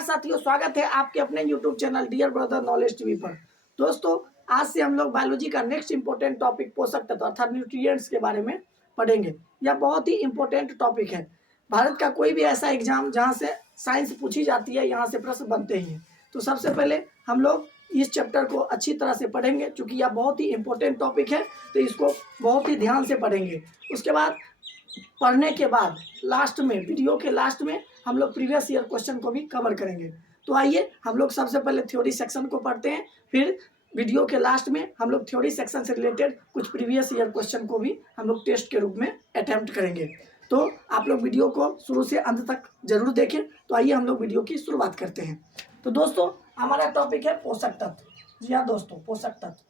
नमस्कार साथियों, स्वागत है आपके अपने YouTube channel dear brother knowledge TV पर। दोस्तों, आज से हम लोग बायोलॉजी का नेक्स्ट इंपॉर्टेंट टॉपिक पोषक तत्व अर्थात न्यूट्रिएंट्स के बारे में पढ़ेंगे। यह बहुत ही इंपॉर्टेंट टॉपिक है। भारत का कोई भी ऐसा एग्जाम जहां से साइंस पूछी जाती है, यहाँ से प्रश्न बनते ही हैं। तो सबसे पहले हम लोग इस चैप्टर को अच्छी तरह से पढ़ेंगे, चूँकि यह बहुत ही इंपॉर्टेंट टॉपिक है, तो इसको बहुत ही ध्यान से पढ़ेंगे। उसके बाद पढ़ने के बाद लास्ट में, वीडियो के लास्ट में हम लोग प्रीवियस ईयर क्वेश्चन को भी कवर करेंगे। तो आइए हम लोग सबसे पहले थ्योरी सेक्शन को पढ़ते हैं, फिर वीडियो के लास्ट में हम लोग थ्योरी सेक्शन से रिलेटेड कुछ प्रीवियस ईयर क्वेश्चन को भी हम लोग टेस्ट के रूप में अटेम्प्ट करेंगे। तो आप लोग वीडियो को शुरू से अंत तक जरूर देखें। तो आइए हम लोग वीडियो की शुरुआत करते हैं। तो दोस्तों, हमारा टॉपिक है पोषक तत्व। जी हाँ दोस्तों, पोषक तत्व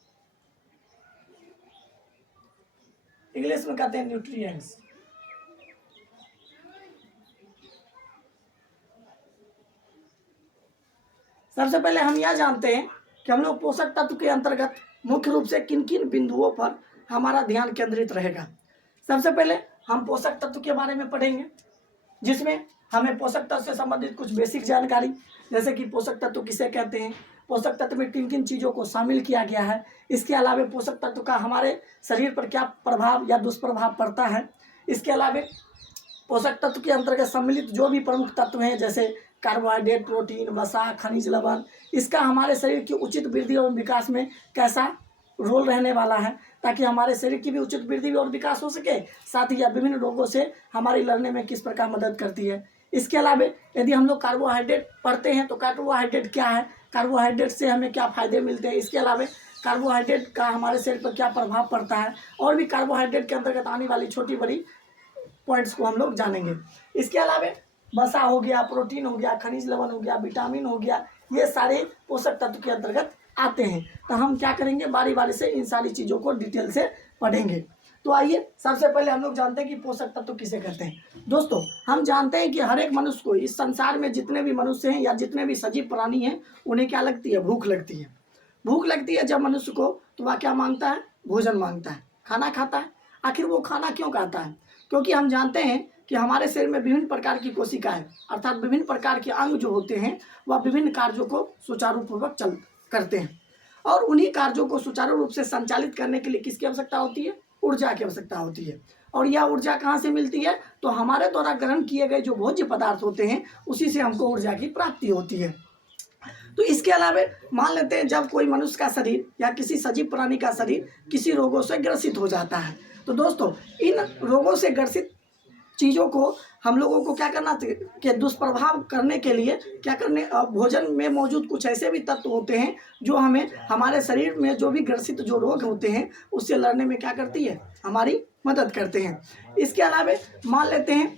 इंग्लिश में कहते हैं न्यूट्रिएंट्स। सबसे पहले हम यह जानते हैं कि हम लोग पोषक तत्व के अंतर्गत मुख्य रूप से किन किन बिंदुओं पर हमारा ध्यान केंद्रित रहेगा। सबसे पहले हम पोषक तत्व के बारे में पढ़ेंगे, जिसमें हमें पोषक तत्व से संबंधित कुछ बेसिक जानकारी, जैसे कि पोषक तत्व किसे कहते हैं, पोषक तत्व में किन किन चीज़ों को शामिल किया गया है, इसके अलावा पोषक तत्व का हमारे शरीर पर क्या प्रभाव या दुष्प्रभाव पड़ता है। इसके अलावा पोषक तत्व के अंतर्गत सम्मिलित जो भी प्रमुख तत्व हैं, जैसे कार्बोहाइड्रेट, प्रोटीन, वसा, खनिज लवण, इसका हमारे शरीर की उचित वृद्धि और विकास में कैसा रोल रहने वाला है, ताकि हमारे शरीर की भी उचित वृद्धि और विकास हो सके, साथ ही यह विभिन्न रोगों से हमारी लड़ने में किस प्रकार मदद करती है। इसके अलावा यदि हम लोग कार्बोहाइड्रेट पढ़ते हैं तो कार्बोहाइड्रेट क्या है, कार्बोहाइड्रेट से हमें क्या फ़ायदे मिलते हैं, इसके अलावा कार्बोहाइड्रेट का हमारे शरीर पर क्या प्रभाव पड़ता है, और भी कार्बोहाइड्रेट के अंतर्गत आने वाली छोटी बड़ी पॉइंट्स को हम लोग जानेंगे। इसके अलावा वसा हो गया, प्रोटीन हो गया, खनिज लवण हो गया, विटामिन हो गया, ये सारे पोषक तत्व के अंतर्गत आते हैं। तो हम क्या करेंगे, बारी बारी से इन सारी चीज़ों को डिटेल से पढ़ेंगे। तो आइए सबसे पहले हम लोग जानते हैं कि पोषक तत्व किसे कहते हैं। दोस्तों, हम जानते हैं कि हर एक मनुष्य को, इस संसार में जितने भी मनुष्य हैं या जितने भी सजीव प्राणी हैं, उन्हें क्या लगती है, भूख लगती है। भूख लगती है जब मनुष्य को, तो वह क्या मांगता है, भोजन मांगता है, खाना खाता है। आखिर वो खाना क्यों खाता है, क्योंकि हम जानते हैं कि हमारे शरीर में विभिन्न प्रकार की कोशिकाएं अर्थात विभिन्न प्रकार के अंग जो होते हैं, वह विभिन्न कार्यों को सुचारू पूर्वक करते हैं, और उन्हीं कार्यों को सुचारू रूप से संचालित करने के लिए किसकी आवश्यकता होती है, ऊर्जा की आवश्यकता होती है। और यह ऊर्जा कहाँ से मिलती है, तो हमारे द्वारा ग्रहण किए गए जो भोज्य पदार्थ होते हैं, उसी से हमको ऊर्जा की प्राप्ति होती है। तो इसके अलावा मान लेते हैं जब कोई मनुष्य का शरीर या किसी सजीव प्राणी का शरीर किसी रोगों से ग्रसित हो जाता है, तो दोस्तों इन रोगों से ग्रसित चीज़ों को हम लोगों को क्या करना चाहिए कि दुष्प्रभाव करने के लिए क्या करने, भोजन में मौजूद कुछ ऐसे भी तत्व होते हैं जो हमें हमारे शरीर में जो भी ग्रसित जो रोग होते हैं उससे लड़ने में क्या करती है, हमारी मदद करते हैं। इसके अलावा मान लेते हैं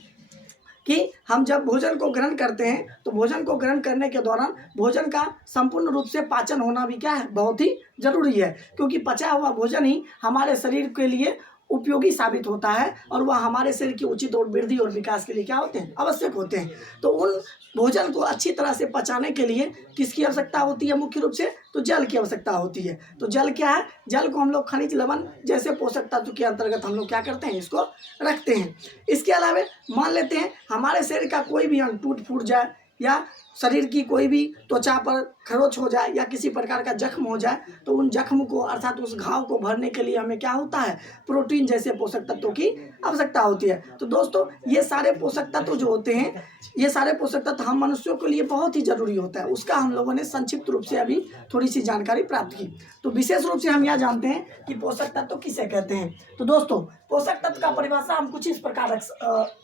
कि हम जब भोजन को ग्रहण करते हैं, तो भोजन को ग्रहण करने के दौरान भोजन का संपूर्ण रूप से पाचन होना भी क्या है, बहुत ही जरूरी है, क्योंकि पचा हुआ भोजन ही हमारे शरीर के लिए उपयोगी साबित होता है, और वह हमारे शरीर की उचित और वृद्धि और विकास के लिए क्या होते हैं, आवश्यक होते हैं। तो उन भोजन को अच्छी तरह से पचाने के लिए किसकी आवश्यकता होती है, मुख्य रूप से तो जल की आवश्यकता होती है। तो जल क्या है, जल को हम लोग खनिज लवण जैसे पोषक तत्व के अंतर्गत हम लोग क्या करते हैं, इसको रखते हैं। इसके अलावा मान लेते हैं हमारे शरीर का कोई भी अंग टूट फूट जाए, या शरीर की कोई भी त्वचा पर खरोच हो जाए, या किसी प्रकार का जख्म हो जाए, तो उन जख्म को अर्थात उस घाव को भरने के लिए हमें क्या होता है, प्रोटीन जैसे पोषक तत्वों की आवश्यकता होती है। तो दोस्तों, ये सारे पोषक तत्व जो होते हैं, ये सारे पोषक तत्व हम मनुष्यों के लिए बहुत ही जरूरी होता है। उसका हम लोगों ने संक्षिप्त रूप से अभी थोड़ी सी जानकारी प्राप्त की। तो विशेष रूप से हम यह जानते हैं कि पोषक तत्व किसे कहते हैं। तो दोस्तों, पोषक तत्व का परिभाषा हम कुछ इस प्रकार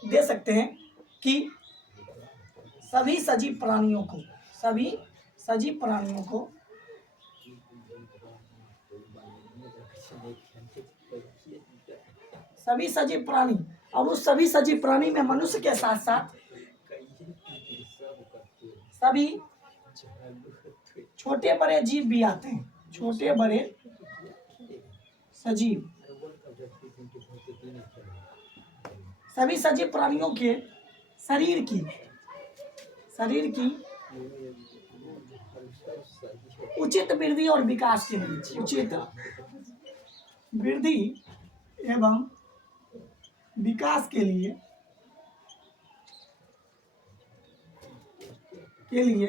दे सकते हैं कि सभी सजीव प्राणियों को, सभी सजीव प्राणी, और उस सभी सजीव प्राणी में मनुष्य के साथ साथ सभी छोटे बड़े जीव भी आते हैं, छोटे बड़े सजीव, सभी सजीव प्राणियों के शरीर की उचित वृद्धि और विकास के लिए, उचित वृद्धि एवं विकास के लिए के लिए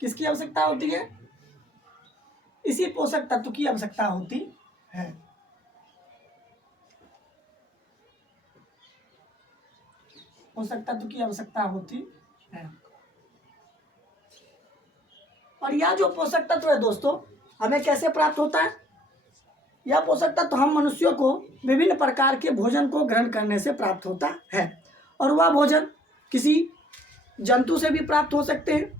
किसकी आवश्यकता होती है? इसी पोषक तत्व की आवश्यकता होती है। पोषक तत्व की आवश्यकता होती है। और यह जो पोषक तत्व है दोस्तों, हमें कैसे प्राप्त होता है? यह पोषक तत्व हम मनुष्यों को विभिन्न प्रकार के भोजन को ग्रहण करने से प्राप्त होता है। और वह भोजन किसी जंतु से भी प्राप्त हो सकते हैं,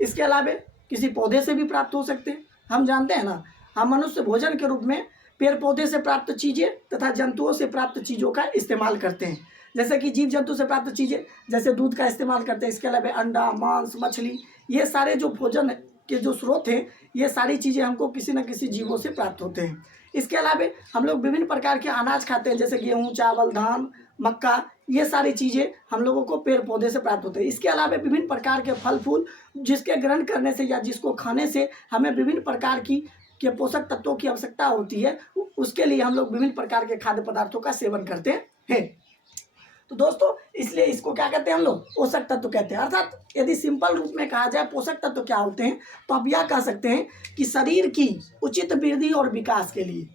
इसके अलावा किसी पौधे से भी प्राप्त हो सकते हैं। हम जानते हैं ना, हम मनुष्य भोजन के रूप में पेड़ पौधे से प्राप्त चीज़ें तथा जंतुओं से प्राप्त चीज़ों का इस्तेमाल करते हैं। जैसे कि जीव जंतु से प्राप्त चीज़ें, जैसे दूध का इस्तेमाल करते हैं, इसके अलावा अंडा, मांस, मछली, ये सारे जो भोजन के जो स्रोत हैं, ये सारी चीज़ें हमको किसी न किसी जीवों से प्राप्त होते हैं। इसके अलावा हम लोग विभिन्न प्रकार के अनाज खाते हैं, जैसे गेहूँ, चावल, धान, मक्का, ये सारी चीज़ें हम लोगों को पेड़ पौधे से प्राप्त होते हैं। इसके अलावा विभिन्न प्रकार के फल फूल, जिसके ग्रहण करने से या जिसको खाने से हमें विभिन्न प्रकार के पोषक तत्वों की आवश्यकता होती है, उसके लिए हम लोग विभिन्न प्रकार के खाद्य पदार्थों का सेवन करते हैं। तो दोस्तों, इसलिए इसको क्या कहते हैं हम लोग? पोषक तत्व कहते हैं। अर्थात यदि सिंपल रूप में कहा जाए पोषक तत्व क्या होते हैं, तो आप यह कह सकते हैं कि शरीर की उचित वृद्धि और विकास के लिए,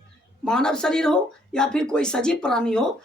मानव शरीर हो या फिर कोई सजीव प्राणी हो,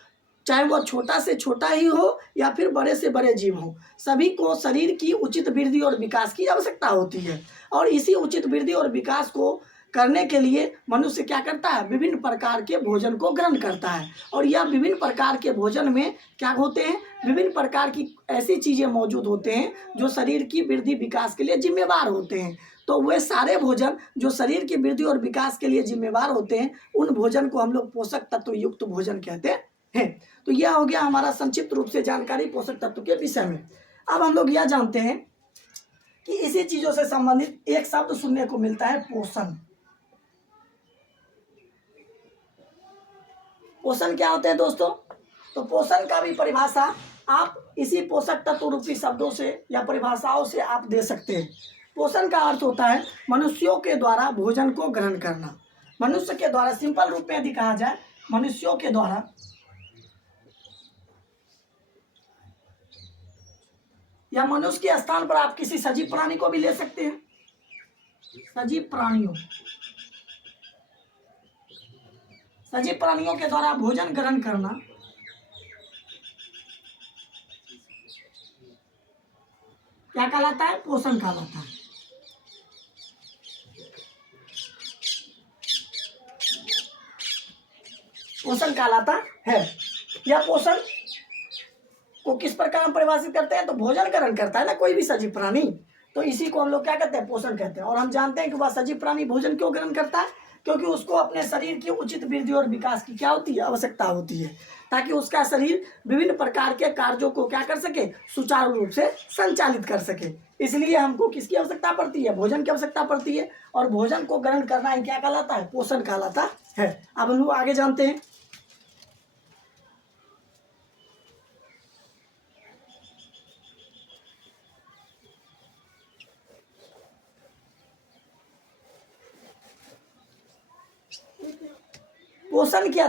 चाहे वह छोटा से छोटा ही हो या फिर बड़े से बड़े जीव हो, सभी को शरीर की उचित वृद्धि और विकास की आवश्यकता होती है। और इसी उचित वृद्धि और विकास को करने के लिए मनुष्य क्या करता है? विभिन्न प्रकार के भोजन को ग्रहण करता है। और यह विभिन्न प्रकार के भोजन में क्या होते हैं? विभिन्न प्रकार की ऐसी चीज़ें मौजूद होते हैं जो शरीर की वृद्धि विकास के लिए जिम्मेवार होते हैं। तो वे सारे भोजन जो शरीर की वृद्धि और विकास के लिए जिम्मेवार होते हैं, उन भोजन को हम लोग पोषक तत्व युक्त भोजन कहते हैं। तो यह हो गया हमारा संक्षिप्त रूप से जानकारी पोषक तत्व के विषय में। अब हम लोग यह जानते हैं कि इसी चीज़ों से संबंधित एक शब्द सुनने को मिलता है, पोषण। पोषण क्या होते हैं दोस्तों? तो पोषण का भी परिभाषा आप इसी पोषक तत्व रूपी शब्दों से या परिभाषाओं से आप दे सकते हैं। पोषण का अर्थ होता है मनुष्यों के द्वारा भोजन को ग्रहण करना। मनुष्य के द्वारा, सिंपल रूप में यदि कहा जाए, मनुष्यों के द्वारा या मनुष्य के स्थान पर आप किसी सजीव प्राणी को भी ले सकते हैं। सजीव प्राणियों के द्वारा भोजन ग्रहण करना क्या कहलाता है? पोषण कहलाता है। पोषण कहलाता है। यह पोषण को किस प्रकार हम परिभाषित करते हैं? तो भोजन ग्रहण करता है ना कोई भी सजीव प्राणी, तो इसी को हम लोग क्या कहते हैं? पोषण कहते हैं। और हम जानते हैं कि वह सजीव प्राणी भोजन क्यों ग्रहण करता है? क्योंकि उसको अपने शरीर की उचित वृद्धि और विकास की क्या होती है? आवश्यकता होती है, ताकि उसका शरीर विभिन्न प्रकार के कार्यों को क्या कर सके? सुचारू रूप से संचालित कर सके। इसलिए हमको किसकी आवश्यकता पड़ती है? भोजन की आवश्यकता पड़ती है। और भोजन को ग्रहण करना ही क्या कहलाता है? पोषण कहलाता है। अब हम लोग आगे जानते हैं। पोषण के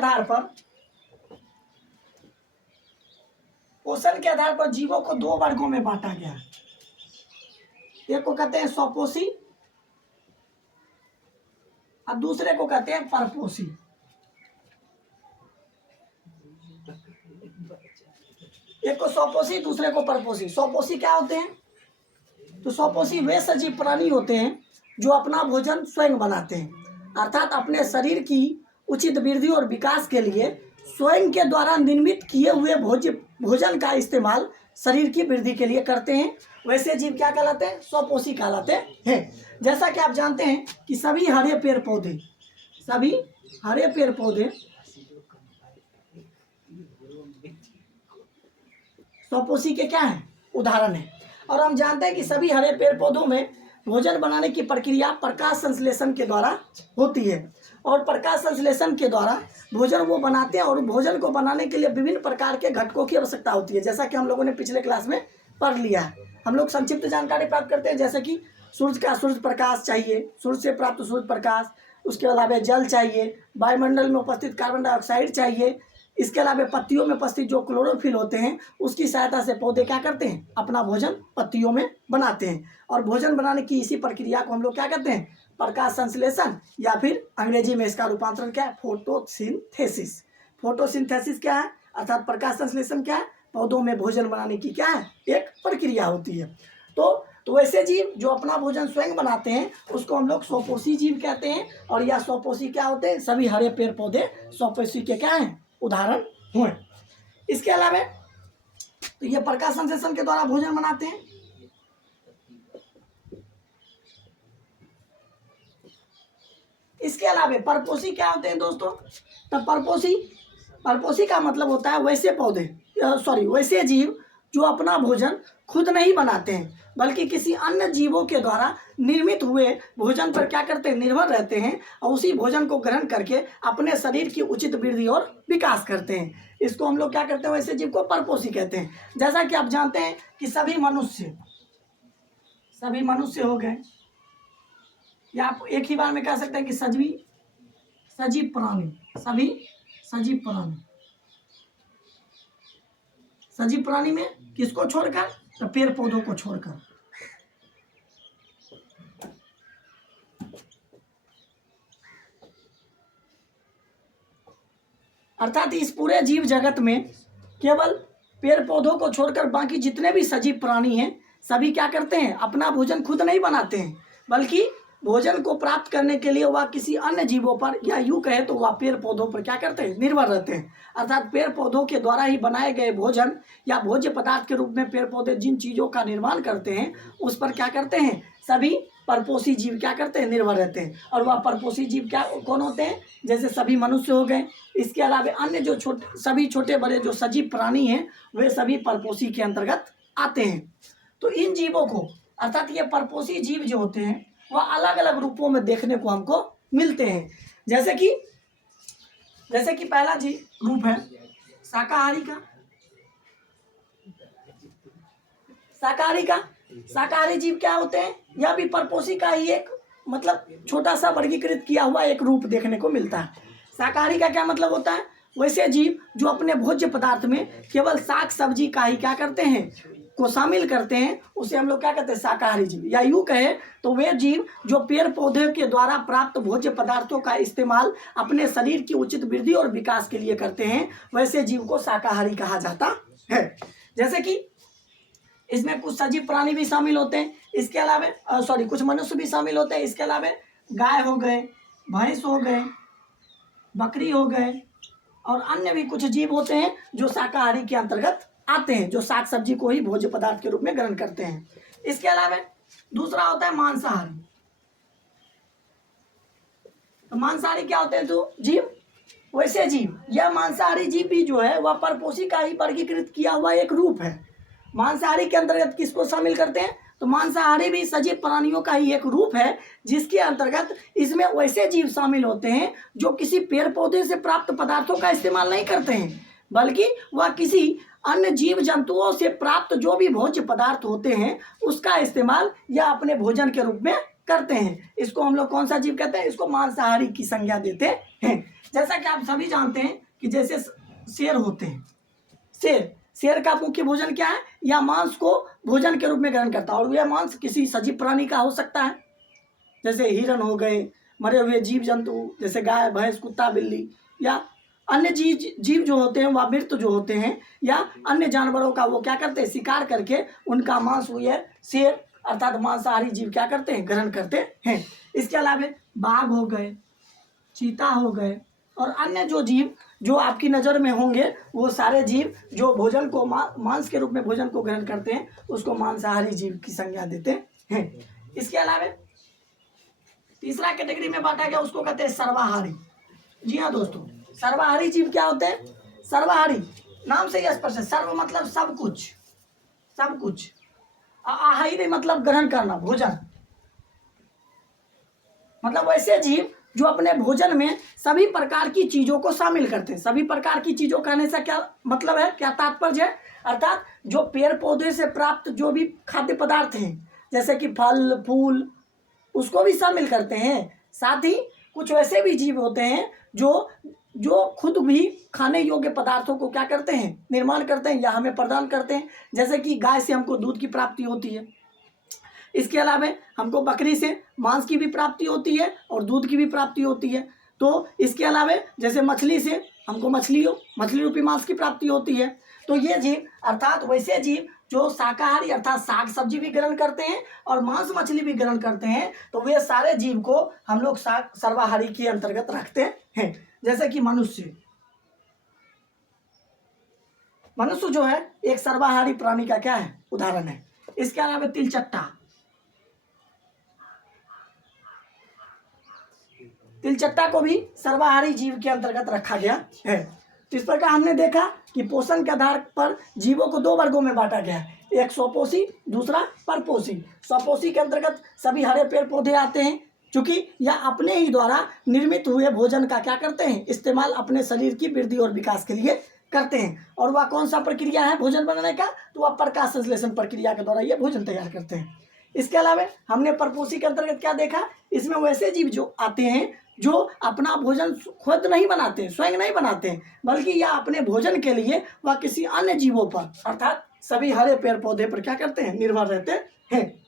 आधार पर जीवों को दो वर्गों में बांटा गया है। एक को कहते हैं स्वपोषी और दूसरे को कहते हैं परपोषी। एक को स्वपोषी, दूसरे को परपोषी। स्वपोषी क्या होते हैं? तो स्वपोषी वे सजीव प्राणी होते हैं जो अपना भोजन स्वयं बनाते हैं, अर्थात अपने शरीर की उचित वृद्धि और विकास के लिए स्वयं के द्वारा निर्मित किए हुए भोजन का इस्तेमाल शरीर की वृद्धि के लिए करते हैं। वैसे जीव क्या कहलाते हैं? स्वपोषी कहलाते हैं। जैसा कि आप जानते हैं कि सभी हरे पेड़ पौधे स्वपोषी के क्या हैं? उदाहरण है। और हम जानते हैं कि सभी हरे पेड़ पौधों में भोजन बनाने की प्रक्रिया प्रकाश संश्लेषण के द्वारा होती है। और प्रकाश संश्लेषण के द्वारा भोजन वो बनाते हैं, और भोजन को बनाने के लिए विभिन्न प्रकार के घटकों की आवश्यकता होती है, जैसा कि हम लोगों ने पिछले क्लास में पढ़ लिया है। हम लोग संक्षिप्त जानकारी प्राप्त करते हैं, जैसे कि सूर्य प्रकाश चाहिए, सूर्य से प्राप्त सूर्य प्रकाश, उसके अलावा जल चाहिए, वायुमंडल में उपस्थित कार्बन डाइऑक्साइड चाहिए, इसके अलावा पत्तियों में उपस्थित जो क्लोरोफिल होते हैं उसकी सहायता से पौधे क्या करते हैं, अपना भोजन पत्तियों में बनाते हैं। और भोजन बनाने की इसी प्रक्रिया को हम लोग क्या कहते हैं, प्रकाश संश्लेषण, या फिर अंग्रेजी में इसका रूपांतरण क्या है, फोटोसिंथेसिस। फोटोसिंथेसिस क्या है, अर्थात प्रकाश संश्लेषण क्या है, पौधों में भोजन बनाने की क्या है, एक प्रक्रिया होती है। तो वैसे जीव जो अपना भोजन स्वयं बनाते हैं उसको हम लोग स्वपोषी जीव कहते हैं। और यह स्वपोषी क्या होते हैं, सभी हरे पेड़ पौधे स्वपोषी के क्या हैं, उदाहरण हुए। इसके अलावा तो ये प्रकाश संश्लेषण के द्वारा भोजन बनाते हैं। इसके अलावा परपोषी क्या होते हैं दोस्तों, तो परपोषी का मतलब होता है वैसे जीव जो अपना भोजन खुद नहीं बनाते हैं बल्कि किसी अन्य जीवों के द्वारा निर्मित हुए भोजन पर क्या करते हैं, निर्भर रहते हैं और उसी भोजन को ग्रहण करके अपने शरीर की उचित वृद्धि और विकास करते हैं। इसको हम लोग क्या करते हैं, वैसे जीव को परपोषी कहते हैं। जैसा कि आप जानते हैं कि सभी मनुष्य हो गए, या आप एक ही बार में कह सकते हैं कि सजीव प्राणी में किसको छोड़कर, तो पेड़ पौधों को छोड़कर। अर्थात इस पूरे जीव जगत में केवल पेड़ पौधों को छोड़कर बाकी जितने भी सजीव प्राणी हैं सभी क्या करते हैं, अपना भोजन खुद नहीं बनाते हैं बल्कि भोजन को प्राप्त करने के लिए वह किसी अन्य जीवों पर, या यूं कहे तो वह पेड़ पौधों पर क्या करते हैं, निर्भर रहते हैं। अर्थात पेड़ पौधों के द्वारा ही बनाए गए भोजन या भोज्य पदार्थ के रूप में पेड़ पौधे जिन चीज़ों का निर्माण करते हैं उस पर क्या करते हैं, सभी परपोषी जीव क्या करते हैं, निर्भर रहते हैं। और वह परपोषी जीव क्या कौन होते हैं, जैसे सभी मनुष्य हो गए। इसके अलावा अन्य जो सभी छोटे बड़े जो सजीव प्राणी हैं वे सभी परपोषी के अंतर्गत आते हैं। तो इन जीवों को, अर्थात ये परपोषी जीव जो होते हैं वह अलग अलग रूपों में देखने को हमको मिलते हैं। जैसे कि पहला रूप है शाकाहारी जीव क्या होते हैं, यह भी परपोषी का ही एक मतलब छोटा सा वर्गीकृत किया हुआ एक रूप देखने को मिलता है। शाकाहारी का क्या मतलब होता है, वैसे जीव जो अपने भोज्य पदार्थ में केवल साग सब्जी का ही क्या करते हैं, को शामिल करते हैं, उसे हम लोग क्या कहते हैं, शाकाहारी जीव। या यूं कहे तो वे जीव जो पेड़ पौधे के द्वारा प्राप्त भोज्य पदार्थों का इस्तेमाल अपने शरीर की उचित वृद्धि और विकास के लिए करते हैं, वैसे जीव को शाकाहारी कहा जाता है। जैसे कि इसमें कुछ सजीव प्राणी भी शामिल होते हैं, इसके अलावा कुछ मनुष्य भी शामिल होते हैं। इसके अलावा गाय हो गए, भैंस हो गए, बकरी हो गए और अन्य भी कुछ जीव होते हैं जो शाकाहारी के अंतर्गत आते हैं, जो साग सब्जी को ही भोज्य पदार्थ के रूप में ग्रहण करते हैं। इसके अलावा दूसरा होता है मांसाहारी। तो मांसाहारी क्या होते हैं, तो जीव वैसे जीव, यह मांसाहारी जीव भी जो है वह परपोषी का ही वर्गीकृत किया हुआ एक रूप है। मांसाहारी के अंतर्गत किसको शामिल करते हैं, तो मांसाहारी भी सजीव प्राणियों का ही एक रूप है जिसके अंतर्गत इसमें वैसे जीव शामिल होते हैं जो किसी पेड़ पौधे से प्राप्त पदार्थों का इस्तेमाल नहीं करते हैं बल्कि वह किसी अन्य जीव जंतुओं से प्राप्त जो भी भोज्य पदार्थ होते हैं उसका इस्तेमाल या अपने भोजन के रूप में करते हैं। इसको हम लोग कौन सा जीव कहते हैं, इसको मांसाहारी की संज्ञा देते हैं। जैसा कि आप सभी जानते हैं कि जैसे शेर होते हैं, शेर का मुख्य भोजन क्या है, या मांस को भोजन के रूप में ग्रहण करता है और यह मांस किसी सजीव प्राणी का हो सकता है, जैसे हिरन हो गए, मरे हुए जीव जंतु जैसे गाय भैंस कुत्ता बिल्ली, या अन्य जीव जो होते हैं वह मृत जो होते हैं या अन्य जानवरों का वो क्या करते हैं, शिकार करके उनका मांस हुए शेर अर्थात मांसाहारी जीव क्या करते हैं, ग्रहण करते हैं। इसके अलावा बाघ हो गए, चीता हो गए और अन्य जो जीव जो आपकी नज़र में होंगे वो सारे जीव जो भोजन को मांस के रूप में भोजन को ग्रहण करते हैं उसको मांसाहारी जीव की संज्ञा देते हैं। इसके अलावा तीसरा कैटेगरी में बांटा गया उसको कहते हैं सर्वाहारी। जी हाँ दोस्तों, सर्वाहारी जीव क्या होते हैं, सर्वाहारी नाम से ही स्पष्ट है, सर्व मतलब सब कुछ, आहारी मतलब ग्रहण करना, भोजन, मतलब वैसे जीव जो अपने भोजन में सभी प्रकार की चीज़ों को शामिल करते हैं। सभी प्रकार की चीज़ों कहने से क्या मतलब है, क्या तात्पर्य है, अर्थात जो पेड़ पौधे से प्राप्त जो भी खाद्य पदार्थ हैं जैसे कि फल फूल उसको भी शामिल करते हैं। साथ ही कुछ वैसे भी जीव होते हैं जो जो खुद भी खाने योग्य पदार्थों को क्या करते हैं, निर्माण करते हैं या हमें प्रदान करते हैं। जैसे कि गाय से हमको दूध की प्राप्ति होती है, इसके अलावा हमको बकरी से मांस की भी प्राप्ति होती है और दूध की भी प्राप्ति होती है। तो इसके अलावा जैसे मछली से हमको मछली रूपी मांस की प्राप्ति होती है। तो ये जीव अर्थात वैसे जीव जो शाकाहारी अर्थात साग सब्जी भी ग्रहण करते हैं और मांस मछली भी ग्रहण करते हैं, तो वे सारे जीव को हम लोग सर्वाहारी के अंतर्गत रखते हैं। जैसे कि मनुष्य जो है एक सर्वाहारी प्राणी का क्या है, उदाहरण है। इसके अलावा तिलचट्टा को भी सर्वाहारी जीव के अंतर्गत रखा गया है। तो इस प्रकार हमने देखा कि पोषण के आधार पर जीवों को दो वर्गों में बांटा गया है, एक स्वपोषी, दूसरा परपोषी। स्वपोषी के अंतर्गत सभी हरे पेड़ पौधे आते हैं, क्योंकि यह अपने ही द्वारा निर्मित हुए भोजन का क्या करते हैं, इस्तेमाल अपने शरीर की वृद्धि और विकास के लिए करते हैं। और वह कौन सा प्रक्रिया है भोजन बनाने का, तो वह प्रकाश संश्लेषण प्रक्रिया के द्वारा ये भोजन तैयार करते हैं। इसके अलावा हमने परपोषी के अंतर्गत क्या देखा, इसमें वैसे जीव जो आते हैं जो अपना भोजन खुद नहीं बनाते हैं, स्वयं नहीं बनाते हैं, बल्कि यह अपने भोजन के लिए वह किसी अन्य जीवों पर अर्थात सभी हरे पेड़ पौधे पर क्या करते हैं, निर्भर रहते हैं।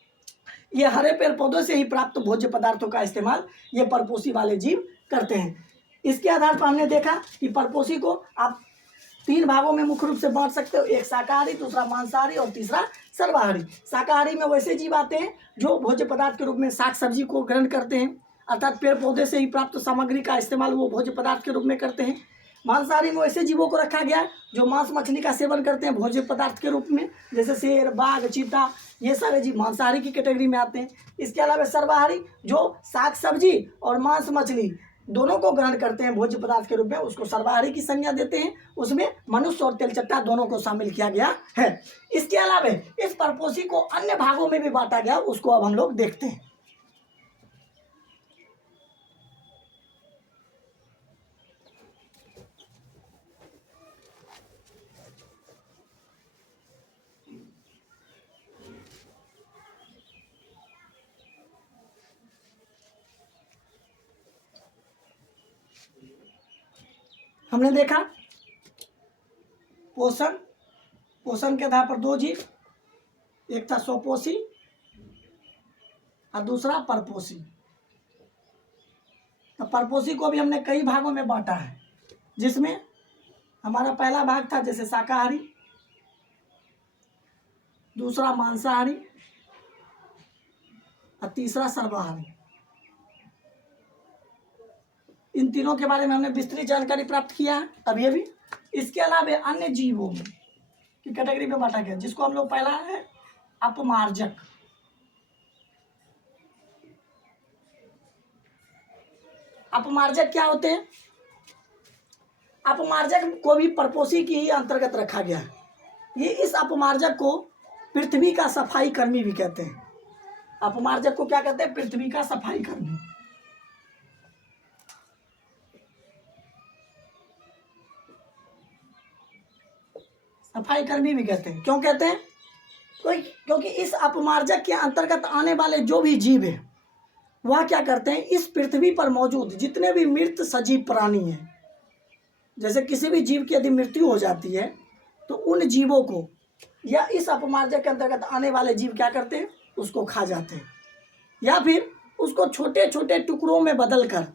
ये हरे पेड़ पौधों से ही प्राप्त भोज्य पदार्थों का इस्तेमाल ये परपोषी वाले जीव करते हैं। इसके आधार पर हमने देखा कि परपोषी को आप 3 भागों में मुख्य रूप से बांट सकते हो, एक शाकाहारी, दूसरा मांसाहारी और तीसरा सर्वाहारी। शाकाहारी में वैसे जीव आते हैं जो भोज्य पदार्थ के रूप में साग सब्जी को ग्रहण करते हैं, अर्थात पेड़ पौधे से ही प्राप्त सामग्री का इस्तेमाल वो भोज्य पदार्थ के रूप में करते हैं। मांसाहारी में वैसे जीवों को रखा गया है जो मांस मछली का सेवन करते हैं भोज्य पदार्थ के रूप में, जैसे शेर, बाघ, चीता, ये सारे जीव मांसाहारी की कैटेगरी में आते हैं। इसके अलावा सर्वाहारी जो साग सब्जी और मांस मछली दोनों को ग्रहण करते हैं भोज्य पदार्थ के रूप में, उसको सर्वाहारी की संज्ञा देते हैं। उसमें मनुष्य और तिलचट्टा दोनों को शामिल किया गया है। इसके अलावा इस परपोषी को अन्य भागों में भी बांटा गया, उसको अब हम लोग देखते हैं। हमने देखा पोषण के आधार पर 2 जीव, एक था स्वपोषी और दूसरा परपोषी। तो परपोषी को भी हमने कई भागों में बांटा है, जिसमें हमारा पहला भाग था जैसे शाकाहारी, दूसरा मांसाहारी और तीसरा सर्वाहारी। इन तीनों के बारे में हमने विस्तृत जानकारी प्राप्त किया है अभी अभी। इसके अलावा अन्य जीवों में की कैटेगरी में बांटा गया, जिसको हम लोग पहला है अपमार्जक। अपमार्जक क्या होते हैं? अपमार्जक को भी परपोषी की ही अंतर्गत रखा गया है। ये इस अपमार्जक को पृथ्वी का सफाई कर्मी भी कहते हैं। अपमार्जक को क्या कहते हैं? पृथ्वी का सफाई कर्मी। सफाई कर्मी भी कहते हैं। क्यों कहते हैं? क्योंकि इस अपमार्जक के अंतर्गत आने वाले जो भी जीव है वह क्या करते हैं, इस पृथ्वी पर मौजूद जितने भी मृत सजीव प्राणी हैं, जैसे किसी भी जीव की यदि मृत्यु हो जाती है तो उन जीवों को या इस अपमार्जक के अंतर्गत आने वाले जीव क्या करते हैं, उसको खा जाते हैं, या फिर उसको छोटे छोटे टुकड़ों में बदल कर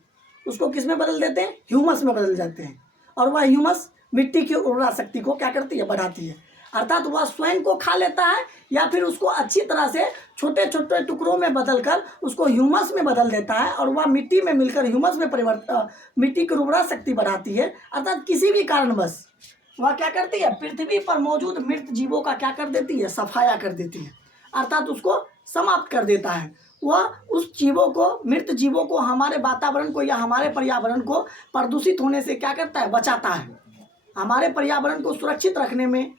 उसको किस में बदल देते हैं, ह्यूमस में बदल जाते हैं। और वह ह्यूमस मिट्टी की उर्वरा शक्ति को क्या करती है, बढ़ाती है। अर्थात वह स्वयं को खा लेता है या फिर उसको अच्छी तरह से छोटे छोटे टुकड़ों में बदलकर उसको ह्यूमस में बदल देता है और वह मिट्टी में मिलकर ह्यूमस में मिट्टी की उर्वरा शक्ति बढ़ाती है। अर्थात किसी भी कारणवश वह क्या करती है, पृथ्वी पर मौजूद मृत जीवों का क्या कर देती है, सफाया कर देती है, अर्थात उसको समाप्त कर देता है। वह उस जीवों को, मृत जीवों को हमारे वातावरण को या हमारे पर्यावरण को प्रदूषित होने से क्या करता है, बचाता है। हमारे पर्यावरण को सुरक्षित रखने में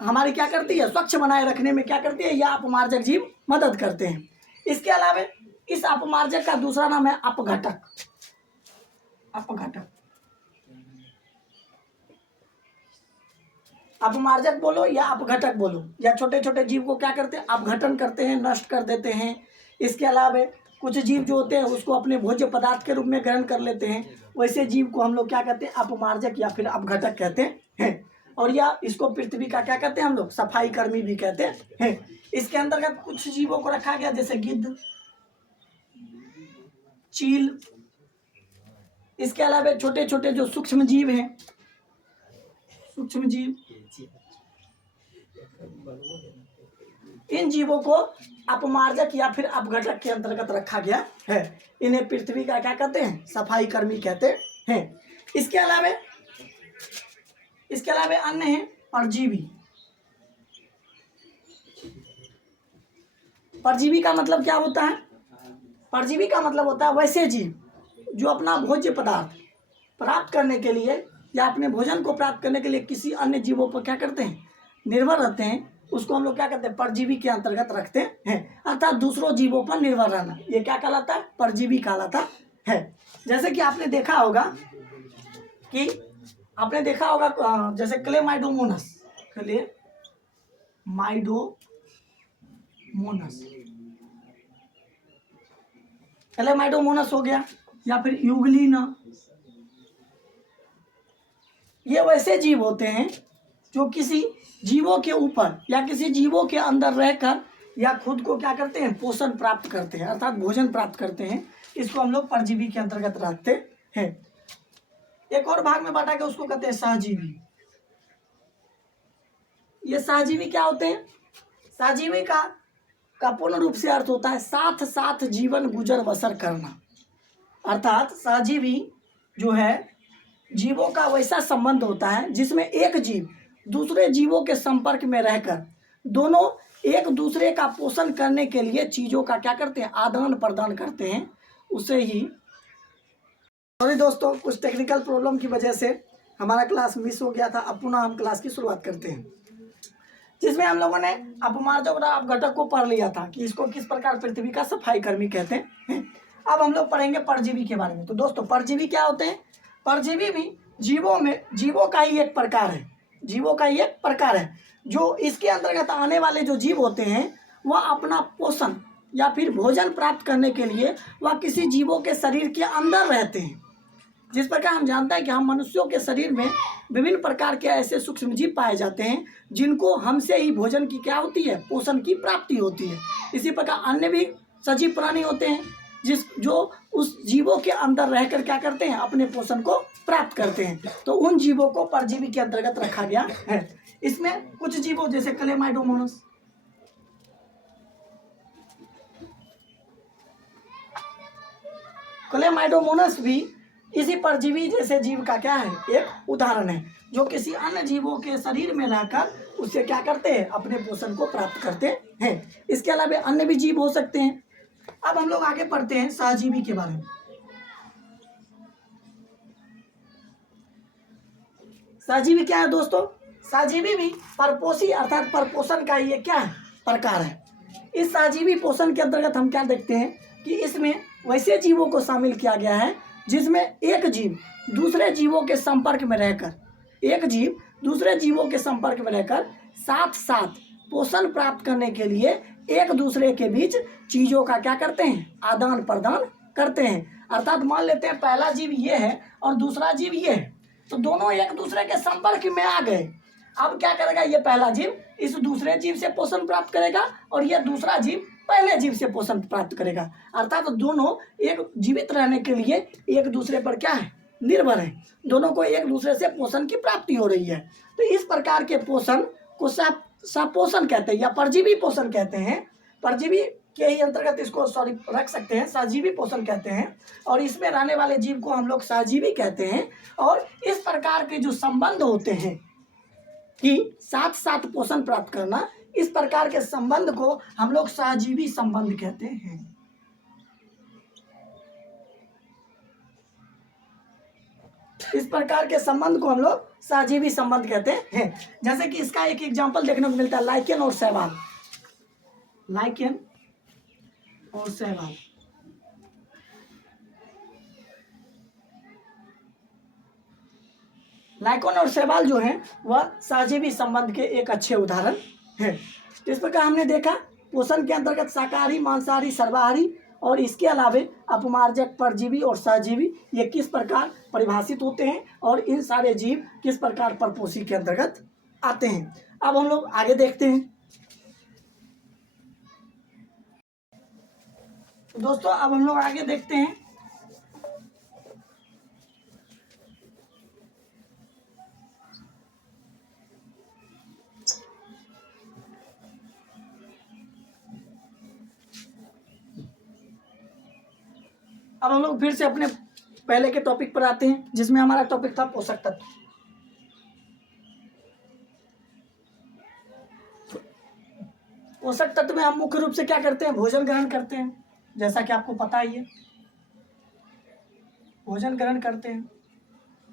हमारी क्या करती है, स्वच्छ बनाए रखने में क्या करती है, यह अपमार्जक जीव मदद करते हैं। इसके अलावा इस अपमार्जक का दूसरा नाम है अपघटक। अपमार्जक बोलो या अपघटक बोलो, या छोटे छोटे जीव को क्या करते हैं, अपघटन करते हैं, नष्ट कर देते हैं। इसके अलावा कुछ जीव जो होते हैं उसको अपने भोज्य पदार्थ के रूप में ग्रहण कर लेते हैं, वैसे जीव को हम लोग क्या कहते हैं, अपमार्जक या फिर अपघटक कहते हैं। और या इसको पृथ्वी का क्या कहते हैं हम लोग, सफाई कर्मी भी कहते हैं। इसके अंतर्गत कुछ जीवों को रखा गया जैसे गिद्ध, चील, इसके अलावा छोटे छोटे जो सूक्ष्म जीव हैं, सूक्ष्म जीव, इन जीवों को अपमार्जक या फिर अपघटक के अंतर्गत रखा गया है। इन्हें पृथ्वी का क्या कहते हैं, सफाई कर्मी कहते हैं। इसके अलावा अन्य हैं परजीवी। परजीवी का मतलब क्या होता है, परजीवी का मतलब होता है वैसे जीव जो अपना भोज्य पदार्थ प्राप्त करने के लिए या अपने भोजन को प्राप्त करने के लिए किसी अन्य जीवों पर क्या करते हैं, निर्भर रहते हैं, उसको हम लोग क्या कहते हैं, परजीवी के अंतर्गत रखते हैं। अर्थात दूसरों जीवों पर निर्भर रहना, ये क्या कहलाता है, परजीवी कहलाता है। जैसे कि आपने देखा होगा जैसे क्लेमाइडोमोनस हो गया, या फिर यूग्लिना, ये वैसे जीव होते हैं जो किसी जीवों के ऊपर या किसी जीवों के अंदर रहकर या खुद को क्या करते हैं, पोषण प्राप्त करते हैं, अर्थात भोजन प्राप्त करते हैं। इसको हम लोग परजीवी के अंतर्गत रखते हैं। एक और भाग में बांटा गया, उसको कहते हैं सहजीवी। ये सहजीवी क्या होते हैं, सहजीवी का पूर्ण रूप से अर्थ होता है साथ साथ जीवन गुजर बसर करना। अर्थात सहजीवी जो है जीवों का वैसा संबंध होता है जिसमें एक जीव दूसरे जीवों के संपर्क में रहकर दोनों एक दूसरे का पोषण करने के लिए चीज़ों का क्या करते हैं, आदान प्रदान करते हैं। उसे ही, सॉरी दोस्तों, कुछ टेक्निकल प्रॉब्लम की वजह से हमारा क्लास मिस हो गया था। अब पुनः हम क्लास की शुरुआत करते हैं, जिसमें हम लोगों ने अपमार्जक और अपघटक को पढ़ लिया था कि इसको किस प्रकार पृथ्वी का सफाई कर्मी कहते हैं। अब हम लोग पढ़ेंगे परजीवी के बारे में। तो दोस्तों, परजीवी क्या होते हैं, परजीवी भी जीवों का ही एक प्रकार है, जो इसके अंतर्गत आने वाले जो जीव होते हैं वह अपना पोषण या फिर भोजन प्राप्त करने के लिए वह किसी जीवों के शरीर के अंदर रहते हैं। जिस प्रकार हम जानते हैं कि हम मनुष्यों के शरीर में विभिन्न प्रकार के ऐसे सूक्ष्म जीव पाए जाते हैं जिनको हमसे ही भोजन की क्या होती है, पोषण की प्राप्ति होती है। इसी प्रकार अन्य भी सजीव प्राणी होते हैं जो उस जीवों के अंदर रहकर क्या करते हैं, अपने पोषण को प्राप्त करते हैं। तो उन जीवों को परजीवी के अंतर्गत रखा गया है। इसमें कुछ जीवों जैसे क्लेमाइडोमोनस भी इसी परजीवी जैसे जीव का क्या है, एक उदाहरण है, जो किसी अन्य जीवों के शरीर में रहकर उससे क्या करते हैं, अपने पोषण को प्राप्त करते हैं। इसके अलावा अन्य भी जीव हो सकते हैं। अब हम लोग आगे पढ़ते हैं सहजीवी के बारे में। सहजीवी क्या है दोस्तों, सहजीवी भी परपोषी अर्थात परपोषण का ये क्या है, प्रकार है। इस सहजीवी पोषण के अंतर्गत हम क्या देखते हैं कि इसमें वैसे जीवों को शामिल किया गया है जिसमें एक जीव दूसरे जीवों के संपर्क में रहकर साथ साथ पोषण प्राप्त करने के लिए एक दूसरे के बीच चीज़ों का क्या करते हैं, आदान प्रदान करते हैं। अर्थात मान लेते हैं पहला जीव ये है और दूसरा जीव ये है, तो दोनों एक दूसरे के संपर्क में आ गए। अब क्या करेगा, ये पहला जीव इस दूसरे जीव से पोषण प्राप्त करेगा और ये दूसरा जीव पहले जीव से पोषण प्राप्त करेगा। अर्थात दोनों एक जीवित रहने के लिए एक दूसरे पर क्या है, निर्भर है। दोनों को एक दूसरे से पोषण की प्राप्ति हो रही है। तो इस प्रकार के पोषण को सपोषण कहते हैं या परजीवी पोषण कहते हैं। परजीवी के ही अंतर्गत इसको रख सकते हैं, सहजीवी पोषण कहते हैं। और इसमें रहने वाले जीव को हम लोग सहजीवी कहते हैं। और इस प्रकार के जो संबंध होते हैं कि साथ साथ पोषण प्राप्त करना, इस प्रकार के संबंध को हम लोग सहजीवी संबंध कहते हैं। इस प्रकार के संबंध को हम लोग सहजीवी संबंध कहते हैं। जैसे कि इसका एक एग्जांपल देखने को मिलता है लाइकेन और शैवाल। लाइकेन और शैवाल, लाइकेन और शैवाल जो है वह सहजीवी संबंध के एक अच्छे उदाहरण है। इस प्रकार हमने देखा पोषण के अंतर्गत शाकाहारी, मांसाहारी, सर्वाहारी और इसके अलावे अपमार्जक, परजीवी और सहजीवी ये किस प्रकार परिभाषित होते हैं और इन सारे जीव किस प्रकार परपोषी के अंतर्गत आते हैं। अब हम लोग आगे देखते हैं। दोस्तों अब हम लोग आगे देखते हैं। अब हम लोग फिर से अपने पहले के टॉपिक पर आते हैं, जिसमें हमारा टॉपिक था पोषक तत्व। पोषक तत्व में हम मुख्य रूप से क्या करते हैं, भोजन ग्रहण करते हैं, जैसा कि आपको पता ही है, भोजन ग्रहण करते हैं।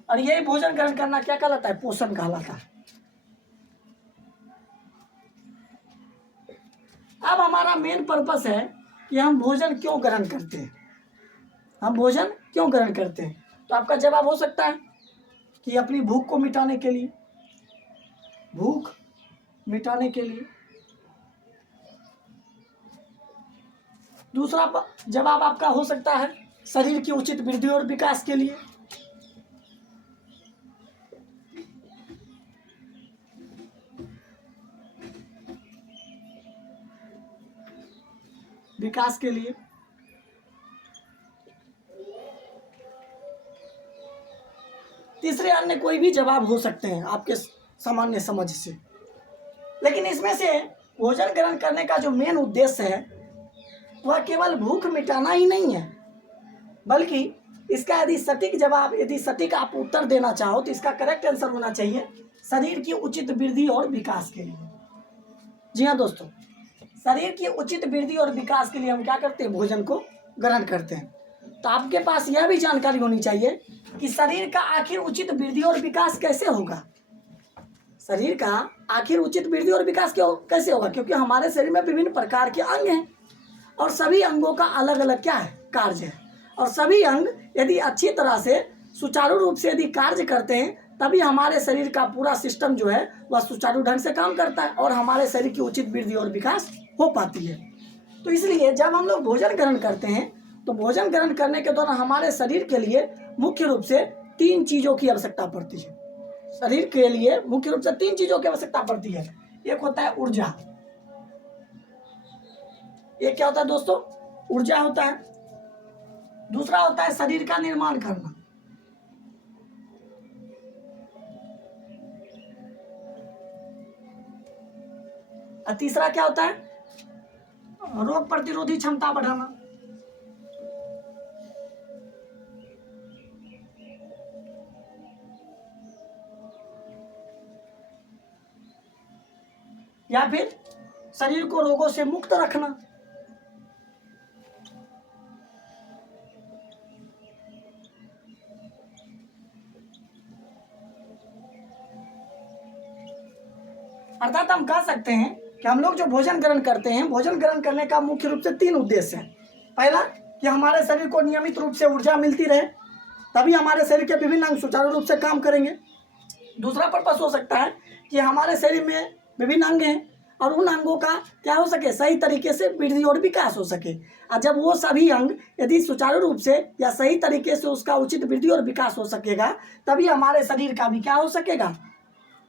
और यही भोजन ग्रहण करना क्या कहलाता है, पोषण कहलाता है। अब हमारा मेन पर्पस है कि हम भोजन क्यों ग्रहण करते हैं, हम भोजन क्यों ग्रहण करते हैं। तो आपका जवाब हो सकता है कि अपनी भूख को मिटाने के लिए, भूख मिटाने के लिए। दूसरा जवाब आपका हो सकता है शरीर की उचित वृद्धि और विकास के लिए, विकास के लिए। तीसरे अन्य कोई भी जवाब हो सकते हैं आपके सामान्य समझ से, लेकिन इसमें से भोजन ग्रहण करने का जो मेन उद्देश्य है वह केवल भूख मिटाना ही नहीं है, बल्कि इसका यदि सटीक जवाब, यदि सटीक आप उत्तर देना चाहो तो इसका करेक्ट आंसर होना चाहिए शरीर की उचित वृद्धि और विकास के लिए। जी हाँ दोस्तों, शरीर की उचित वृद्धि और विकास के लिए हम क्या करते हैं, भोजन को ग्रहण करते हैं। तो आपके पास यह भी जानकारी होनी चाहिए कि शरीर का आखिर उचित वृद्धि और विकास कैसे होगा, शरीर का आखिर उचित वृद्धि और विकास कैसे होगा, क्योंकि हमारे शरीर में विभिन्न प्रकार के अंग हैं और सभी अंगों का अलग अलग क्या है, कार्य है। और सभी अंग यदि अच्छी तरह से सुचारू रूप से यदि कार्य करते हैं तभी हमारे शरीर का पूरा सिस्टम जो है वह सुचारू ढंग से काम करता है और हमारे शरीर की उचित वृद्धि और विकास हो पाती है। तो इसलिए जब हम लोग भोजन ग्रहण करते हैं तो भोजन ग्रहण करने के दौरान हमारे शरीर के लिए मुख्य रूप से 3 चीज़ों की आवश्यकता पड़ती है। शरीर के लिए मुख्य रूप से 3 चीज़ों की आवश्यकता पड़ती है। एक होता है ऊर्जा, ये क्या होता है दोस्तों, ऊर्जा होता है। दूसरा होता है शरीर का निर्माण करना, और तीसरा क्या होता है, रोग प्रतिरोधी क्षमता बढ़ाना। या फिर शरीर को रोगों से मुक्त रखना। अर्थात हम कह सकते हैं कि हम लोग जो भोजन ग्रहण करते हैं, भोजन ग्रहण करने का मुख्य रूप से 3 उद्देश्य है। पहला कि हमारे शरीर को नियमित रूप से ऊर्जा मिलती रहे, तभी हमारे शरीर के विभिन्न अंग सुचारू रूप से काम करेंगे। दूसरा पर्पस हो सकता है कि हमारे शरीर में विभिन्न अंग हैं और उन अंगों का क्या हो सके, सही तरीके से वृद्धि और विकास हो सके। और जब वो सभी अंग यदि सुचारू रूप से या सही तरीके से उसका उचित वृद्धि और विकास हो सकेगा तभी हमारे शरीर का भी क्या हो सकेगा,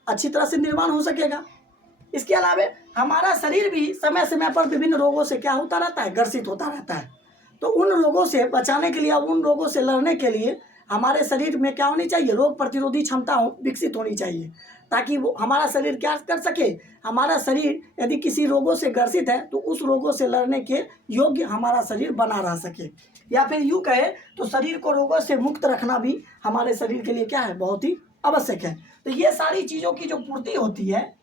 अच्छी तरह से निर्माण हो सकेगा। इसके अलावा हमारा शरीर भी समय समय पर विभिन्न रोगों से क्या होता रहता है, ग्रसित होता रहता है। तो उन रोगों से बचाने के लिए, उन रोगों से लड़ने के लिए हमारे शरीर में क्या होनी चाहिए, रोग प्रतिरोधी क्षमता विकसित होनी चाहिए, ताकि वो हमारा शरीर क्या कर सके, हमारा शरीर यदि किसी रोगों से ग्रसित है तो उस रोगों से लड़ने के योग्य हमारा शरीर बना रह सके। या फिर यूँ कहे तो शरीर को रोगों से मुक्त रखना भी हमारे शरीर के लिए क्या है, बहुत ही आवश्यक है। तो ये सारी चीज़ों की जो पूर्ति होती है,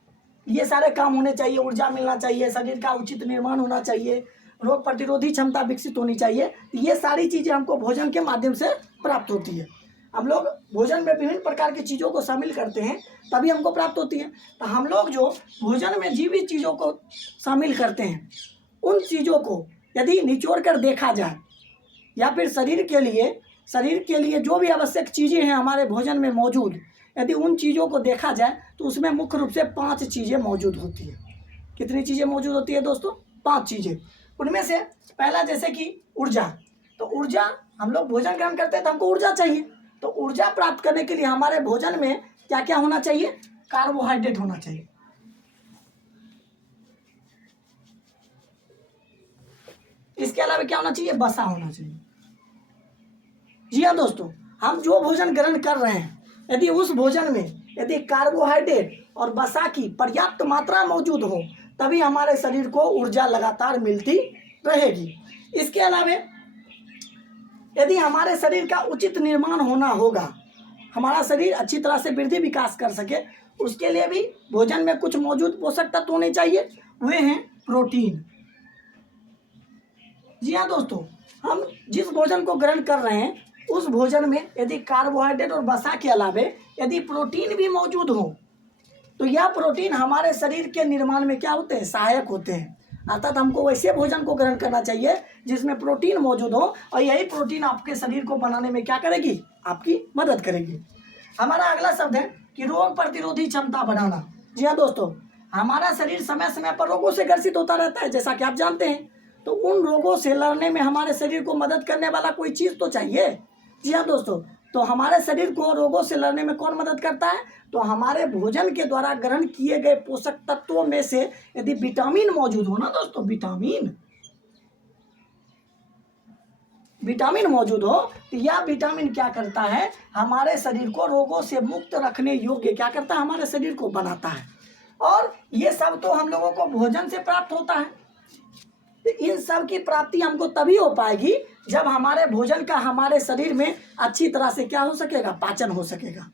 ये सारे काम होने चाहिए। ऊर्जा मिलना चाहिए, शरीर का उचित निर्माण होना चाहिए, रोग प्रतिरोधी क्षमता विकसित होनी चाहिए। ये सारी चीज़ें हमको भोजन के माध्यम से प्राप्त होती है। हम लोग भोजन में विभिन्न प्रकार की चीज़ों को शामिल करते हैं तभी हमको प्राप्त होती है। तो हम लोग जो भोजन में जीवित चीज़ों को शामिल करते हैं, उन चीज़ों को यदि निचोड़ कर देखा जाए या फिर शरीर के लिए जो भी आवश्यक चीज़ें हैं हमारे भोजन में मौजूद, यदि उन चीज़ों को देखा जाए तो उसमें मुख्य रूप से 5 चीज़ें मौजूद होती है। कितनी चीज़ें मौजूद होती है दोस्तों, 5 चीज़ें। उनमें से पहला जैसे कि ऊर्जा, तो ऊर्जा हम लोग भोजन ग्रहण करते हैं तो हमको ऊर्जा चाहिए, तो ऊर्जा प्राप्त करने के लिए हमारे भोजन में क्या क्या होना चाहिए, कार्बोहाइड्रेट होना चाहिए। इसके अलावा क्या होना चाहिए, वसा होना चाहिए। जी हाँ दोस्तों, हम जो भोजन ग्रहण कर रहे हैं यदि उस भोजन में यदि कार्बोहाइड्रेट और वसा की पर्याप्त मात्रा मौजूद हो तभी हमारे शरीर को ऊर्जा लगातार मिलती रहेगी। इसके अलावा यदि हमारे शरीर का उचित निर्माण होना होगा, हमारा शरीर अच्छी तरह से वृद्धि विकास कर सके, उसके लिए भी भोजन में कुछ मौजूद पोषक तत्व होने चाहिए, वे हैं प्रोटीन। जी हाँ दोस्तों, हम जिस भोजन को ग्रहण कर रहे हैं उस भोजन में यदि कार्बोहाइड्रेट और वसा के अलावे यदि प्रोटीन भी मौजूद हो तो यह प्रोटीन हमारे शरीर के निर्माण में क्या होते हैं, सहायक होते हैं। अर्थात हमको वैसे भोजन को ग्रहण करना चाहिए जिसमें प्रोटीन मौजूद हो और यही प्रोटीन आपके शरीर को बनाने में क्या करेगी, आपकी मदद करेगी। हमारा अगला शब्द है कि रोग प्रतिरोधी क्षमता बढ़ाना। जी हाँ दोस्तों, हमारा शरीर समय समय पर रोगों से ग्रसित होता रहता है, जैसा कि आप जानते हैं, तो उन रोगों से लड़ने में हमारे शरीर को मदद करने वाला कोई चीज़ तो चाहिए। जी हाँ दोस्तों, तो हमारे शरीर को रोगों से लड़ने में कौन मदद करता है, तो हमारे भोजन के द्वारा ग्रहण किए गए पोषक तत्वों में से यदि विटामिन मौजूद हो ना दोस्तों, विटामिन मौजूद हो तो यह विटामिन क्या करता है, हमारे शरीर को रोगों से मुक्त रखने योग्य क्या करता है, हमारे शरीर को बनाता है। और ये सब तो हम लोगों को भोजन से प्राप्त होता है। तो इन सब की प्राप्ति हमको तभी हो पाएगी जब हमारे भोजन का हमारे शरीर में अच्छी तरह से क्या हो सकेगा, पाचन हो सकेगा।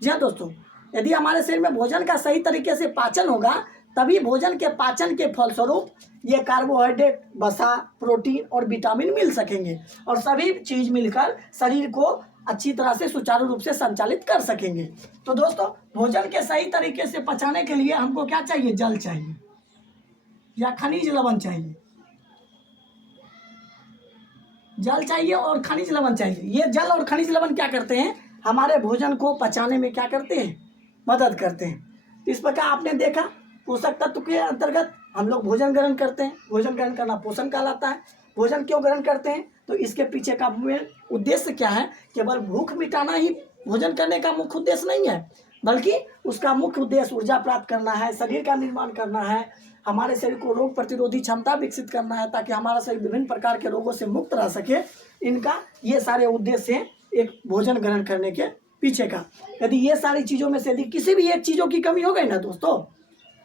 जी हाँ दोस्तों, यदि हमारे शरीर में भोजन का सही तरीके से पाचन होगा तभी भोजन के पाचन के फलस्वरूप ये कार्बोहाइड्रेट, वसा, प्रोटीन और विटामिन मिल सकेंगे और सभी चीज मिलकर शरीर को अच्छी तरह से सुचारू रूप से संचालित कर सकेंगे। तो दोस्तों, भोजन के सही तरीके से पचाने के लिए हमको क्या चाहिए, जल चाहिए या खनिज लवण चाहिए। जल चाहिए और खनिज लवण चाहिए। ये जल और खनिज लवण क्या करते हैं, हमारे भोजन को पचाने में क्या करते हैं, मदद करते हैं। इस प्रकार आपने देखा पोषक तत्व के अंतर्गत हम लोग भोजन ग्रहण करते हैं। भोजन ग्रहण करना पोषण कहलाता है। भोजन क्यों ग्रहण करते हैं, तो इसके पीछे का मेन उद्देश्य क्या है, केवल भूख मिटाना ही भोजन करने का मुख्य उद्देश्य नहीं है, बल्कि उसका मुख्य उद्देश्य ऊर्जा प्राप्त करना है, शरीर का निर्माण करना है, हमारे शरीर को रोग प्रतिरोधी क्षमता विकसित करना है ताकि हमारा शरीर विभिन्न प्रकार के रोगों से मुक्त रह सके। इनका ये सारे उद्देश्य हैं एक भोजन ग्रहण करने के पीछे का। यदि ये सारी चीज़ों में से यदि किसी भी एक चीज़ों की कमी हो गई ना दोस्तों,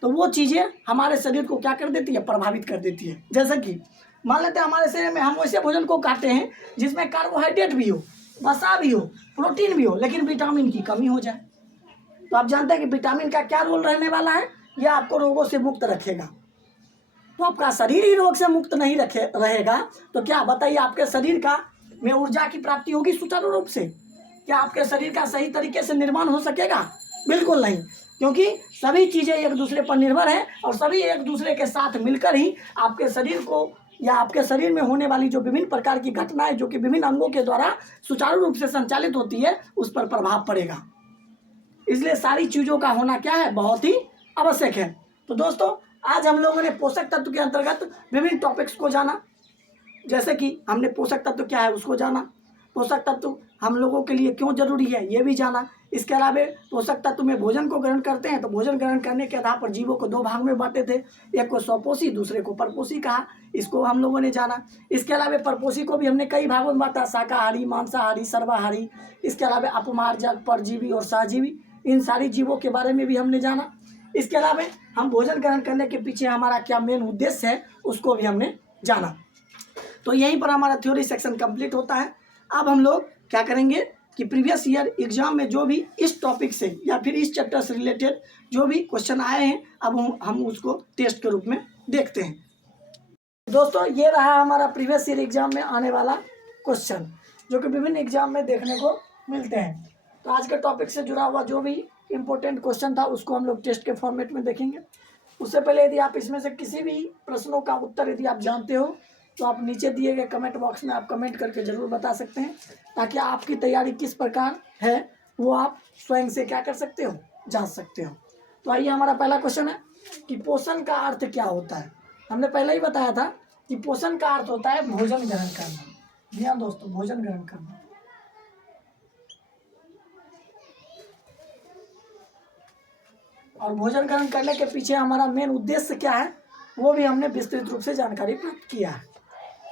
तो वो चीज़ें हमारे शरीर को क्या कर देती है, प्रभावित कर देती है। जैसे कि मान लेते हैं हमारे शरीर में हम वैसे भोजन को खाते हैं जिसमें कार्बोहाइड्रेट भी हो, वसा भी हो, प्रोटीन भी हो, लेकिन विटामिन की कमी हो जाए, तो आप जानते हैं कि विटामिन का क्या रोल रहने वाला है, यह आपको रोगों से मुक्त रखेगा। तो आपका शरीर ही रोग से मुक्त नहीं रहेगा तो क्या बताइए आपके शरीर का में ऊर्जा की प्राप्ति होगी सुचारू रूप से? क्या आपके शरीर का सही तरीके से निर्माण हो सकेगा? बिल्कुल नहीं, क्योंकि सभी चीज़ें एक दूसरे पर निर्भर हैं और सभी एक दूसरे के साथ मिलकर ही आपके शरीर को या आपके शरीर में होने वाली जो विभिन्न प्रकार की घटनाएं जो कि विभिन्न अंगों के द्वारा सुचारू रूप से संचालित होती है उस पर प्रभाव पड़ेगा। इसलिए सारी चीज़ों का होना क्या है, बहुत ही आवश्यक है। तो दोस्तों, आज हम लोगों ने पोषक तत्व के अंतर्गत विभिन्न टॉपिक्स को जाना, जैसे कि हमने पोषक तत्व क्या है उसको जाना, पोषक तत्व हम लोगों के लिए क्यों जरूरी है ये भी जाना। इसके अलावा पोषक तत्व में भोजन को ग्रहण करते हैं तो भोजन ग्रहण करने के आधार पर जीवों को दो भाग में बांटे थे, एक को स्वपोषी दूसरे को परपोषी कहा, इसको हम लोगों ने जाना। इसके अलावा परपोषी को भी हमने कई भागों में बांटा, शाकाहारी, मांसाहारी, सर्वाहारी। इसके अलावा अपमार्जक, परजीवी और सहजीवी, इन सारी जीवों के बारे में भी हमने जाना। इसके अलावा हम भोजन ग्रहण करने के पीछे हमारा क्या मेन उद्देश्य है उसको भी हमने जाना। तो यहीं पर हमारा थ्योरी सेक्शन कंप्लीट होता है। अब हम लोग क्या करेंगे कि प्रीवियस ईयर एग्जाम में जो भी इस टॉपिक से या फिर इस चैप्टर से रिलेटेड जो भी क्वेश्चन आए हैं अब हम उसको टेस्ट के रूप में देखते हैं। दोस्तों, ये रहा हमारा प्रीवियस ईयर एग्जाम में आने वाला क्वेश्चन जो कि विभिन्न एग्जाम में देखने को मिलते हैं। तो आज के टॉपिक से जुड़ा हुआ जो भी इम्पोर्टेंट क्वेश्चन था उसको हम लोग टेस्ट के फॉर्मेट में देखेंगे। उससे पहले यदि आप इसमें से किसी भी प्रश्नों का उत्तर यदि आप जानते हो तो आप नीचे दिए गए कमेंट बॉक्स में आप कमेंट करके ज़रूर बता सकते हैं, ताकि आपकी तैयारी किस प्रकार है वो आप स्वयं से क्या कर सकते हो, जान सकते हो। तो आइए, हमारा पहला क्वेश्चन है कि पोषण का अर्थ क्या होता है। हमने पहले ही बताया था कि पोषण का अर्थ होता है भोजन ग्रहण करना। जी हाँ दोस्तों, भोजन ग्रहण करना। और भोजन ग्रहण करने के पीछे हमारा मेन उद्देश्य क्या है वो भी हमने विस्तृत रूप से जानकारी प्राप्त किया है।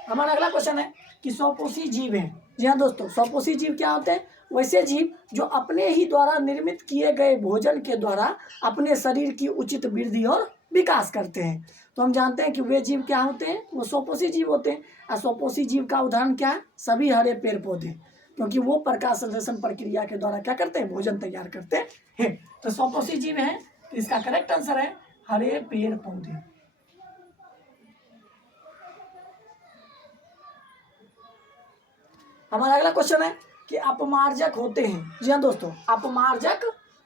हमारा अगला क्वेश्चन है कि स्वपोषी जीव हैं। जी हाँ दोस्तों, स्वपोषी जीव क्या होते हैं? वैसे जीव जो अपने ही द्वारा निर्मित किए गए भोजन के द्वारा अपने शरीर की उचित वृद्धि और विकास करते हैं। तो हम जानते हैं कि वे जीव क्या होते हैं? वो स्वपोषी जीव होते हैं। और स्वपोषी जीव का उदाहरण क्या है? सभी हरे पेड़ पौधे, क्योंकि वो प्रकाश संश्लेषण प्रक्रिया के द्वारा क्या करते हैं? भोजन तैयार करते हैं। तो स्वपोषी जीव हैं, तो इसका करेक्ट आंसर है हरे पेड़ पौधे। हमारा अगला क्वेश्चन है कि अपमार्जक होते हैं। जी हाँ दोस्तों, अपमार्जक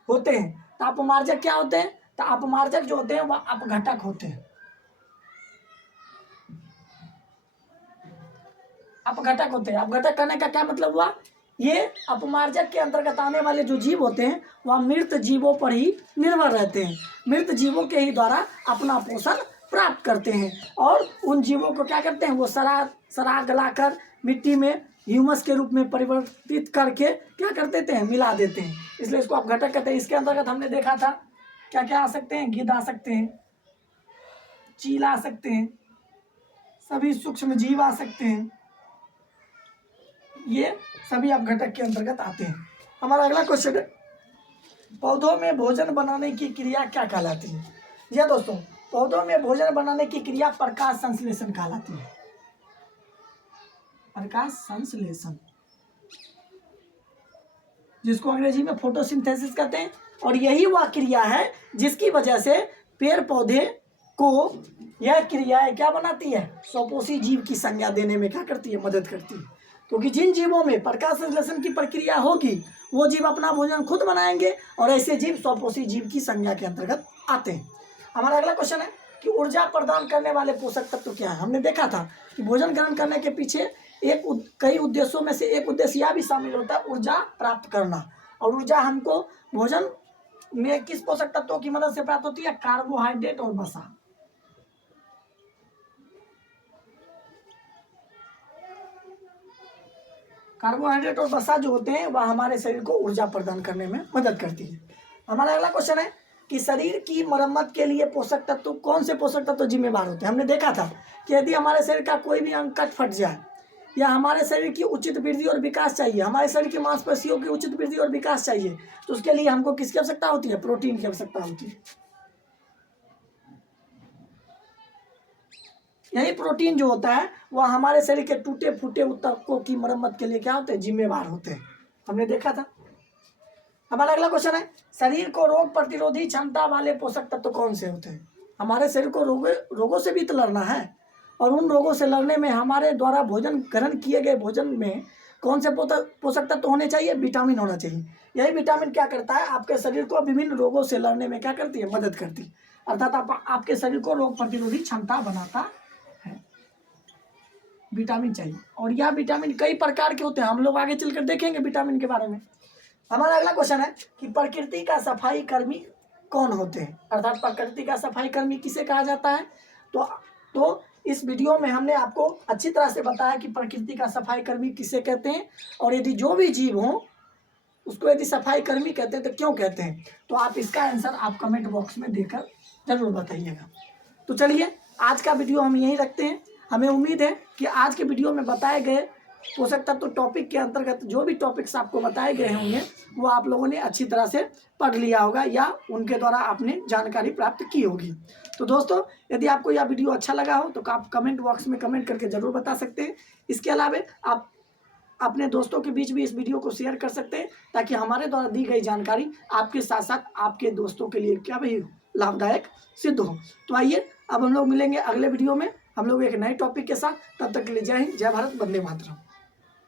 होते हैं। तो अपमार्जक क्या होते हैं? तो अपमार्जक जो होते हैं वह अपघटक होते हैं। अपघटक होते हैं। अपघटक करने का क्या मतलब हुआ? ये अपमार्जक के अंतर्गत आने वाले जो जीव होते हैं वह मृत जीवों पर ही निर्भर रहते हैं। मृत जीवों के ही द्वारा अपना पोषण प्राप्त करते हैं और उन जीवों को क्या करते हैं? वो सरा गलाकर मिट्टी में ह्यूमस के रूप में परिवर्तित करके क्या कर देते हैं? मिला देते हैं। इसलिए इसको अपघटक कहते हैं। इसके अंतर्गत हमने देखा था क्या क्या आ सकते हैं? गिद्ध आ सकते हैं, चील आ सकते हैं, सभी सूक्ष्म जीव आ सकते हैं। ये सभी अपघटक के अंतर्गत आते हैं। हमारा अगला क्वेश्चन है पौधों में भोजन बनाने की क्रिया क्या कहलाती है? जी हाँ दोस्तों, पौधों में भोजन बनाने की क्रिया प्रकाश संश्लेषण कहलाती है। प्रकाश संश्लेषण, जिसको अंग्रेजी में फोटोसिंथेसिस कहते हैं। और यही वह क्रिया है जिसकी वजह से पेड़ पौधे को यह क्रिया क्या बनाती है? स्वपोषी जीव की संज्ञा देने में क्या करती है? मदद करती है। क्योंकि जिन जीवों में प्रकाश संश्लेषण की प्रक्रिया होगी वो जीव अपना भोजन खुद बनाएंगे और ऐसे जीव स्वपोषी जीव की संज्ञा के अंतर्गत आते हैं। हमारा अगला क्वेश्चन है कि ऊर्जा प्रदान करने वाले पोषक तत्व क्या है? हमने देखा था कि भोजन ग्रहण करने के पीछे कई उद्देश्यों में से एक उद्देश्य यह भी शामिल होता है ऊर्जा प्राप्त करना। और ऊर्जा हमको भोजन में किस पोषक तत्वों की मदद से प्राप्त होती है? कार्बोहाइड्रेट और वसा। कार्बोहाइड्रेट और वसा जो होते हैं वह हमारे शरीर को ऊर्जा प्रदान करने में मदद करती है। हमारा अगला क्वेश्चन है कि शरीर की मरम्मत के लिए पोषक तत्व कौन से पोषक तत्व जिम्मेवार होते हैं? हमने देखा था कि यदि हमारे शरीर का कोई भी अंग कट फट जाए या हमारे शरीर की उचित वृद्धि और विकास चाहिए, हमारे शरीर की मांसपेशियों की उचित वृद्धि और विकास चाहिए, तो उसके लिए हमको किसकी आवश्यकता होती है? प्रोटीन की आवश्यकता होती है। यही प्रोटीन जो होता है वह हमारे शरीर के टूटे फूटे ऊतकों की मरम्मत के लिए क्या होते हैं? जिम्मेवार होते हैं। हमने देखा था। हमारा अगला क्वेश्चन है शरीर को रोग प्रतिरोधी क्षमता वाले पोषक तत्व कौन से होते हैं? हमारे शरीर को रोगों से भी तो लड़ना है और उन रोगों से लड़ने में हमारे द्वारा भोजन ग्रहण किए गए भोजन में कौन से पोषक तत्व होने चाहिए? विटामिन होना चाहिए। यही विटामिन क्या करता है? आपके शरीर को विभिन्न रोगों से लड़ने में क्या करती है? मदद करती है। अर्थात आपके शरीर को रोग प्रतिरोधी क्षमता बनाता है। विटामिन चाहिए और यह विटामिन कई प्रकार के होते हैं। हम लोग आगे चलकर देखेंगे विटामिन के बारे में। हमारा अगला क्वेश्चन है कि प्रकृति का सफाई कर्मी कौन होते हैं? अर्थात प्रकृति का सफाई कर्मी किसे कहा जाता है? तो इस वीडियो में हमने आपको अच्छी तरह से बताया कि प्रकृति का सफाई कर्मी किसे कहते हैं और यदि जो भी जीव हो उसको यदि सफाई कर्मी कहते हैं तो क्यों कहते हैं। तो आप इसका आंसर आप कमेंट बॉक्स में देकर जरूर बताइएगा। तो चलिए आज का वीडियो हम यहीं रखते हैं। हमें उम्मीद है कि आज के वीडियो में बताए गए पोषक तत्व टॉपिक के अंतर्गत जो भी टॉपिक्स आपको बताए गए होंगे वो आप लोगों ने अच्छी तरह से पढ़ लिया होगा या उनके द्वारा आपने जानकारी प्राप्त की होगी। तो दोस्तों यदि आपको यह वीडियो अच्छा लगा हो तो आप कमेंट बॉक्स में कमेंट करके ज़रूर बता सकते हैं। इसके अलावा आप अपने दोस्तों के बीच भी इस वीडियो को शेयर कर सकते हैं ताकि हमारे द्वारा दी गई जानकारी आपके साथ साथ आपके दोस्तों के लिए क्या भी लाभदायक सिद्ध हो। तो आइए अब हम लोग मिलेंगे अगले वीडियो में हम लोग एक नए टॉपिक के साथ। तब तक के लिए जय हिंद, जय भारत, वंदे मातरम।